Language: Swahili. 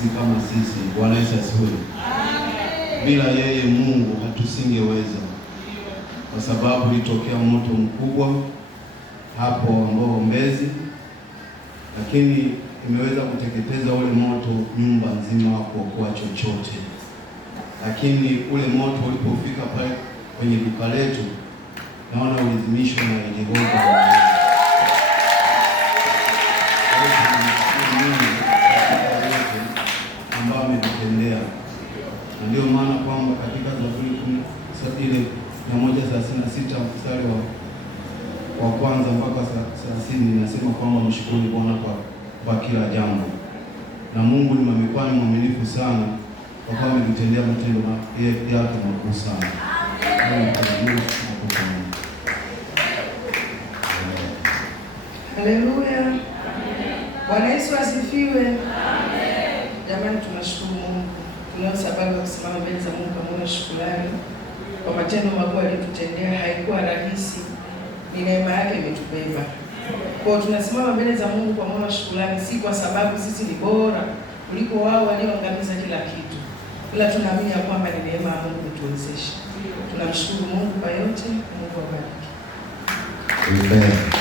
sisi kama sisi. Bwana Yesu asifiwe. Bila yeye Mungu hatusingeweza, kwa sababu ilitokea moto mkubwa hapo ambao Mbezi, lakini imeweza kuteketeza ule moto nyumba nzima, kuokoa chochote. Lakini ule moto ulipofika pale kwenye duka letu, naona ulizimishwa na Yehova ambao ametutendea. Na ndio maana kwamba katika Zaburi ile 136 mstari wa kwanza mpaka 30 inasema kwamba mshukuru Bwana kwa kila jambo. Na Mungu amekuwa mwaminifu sana kwa kuwa ametutendea matendo yake makuu sana. Haleluya. Bwana Yesu asifiwe. Jamani, tunashukuru Mungu. Tunayo sababu ya kusimama mbele za Mungu kama shukrani kwa matendo makuu aliyotutendea. Haikuwa rahisi, ni neema yake imetubeba. Kwa hiyo tunasimama mbele za Mungu kwa moyo wa shukrani, si kwa sababu sisi ni bora kuliko wao walioangamiza kila kitu, ila tunaamini kwamba ni neema ya Mungu kutuwezesha. Tunamshukuru Mungu kwa yote. Mungu awabariki. Amen.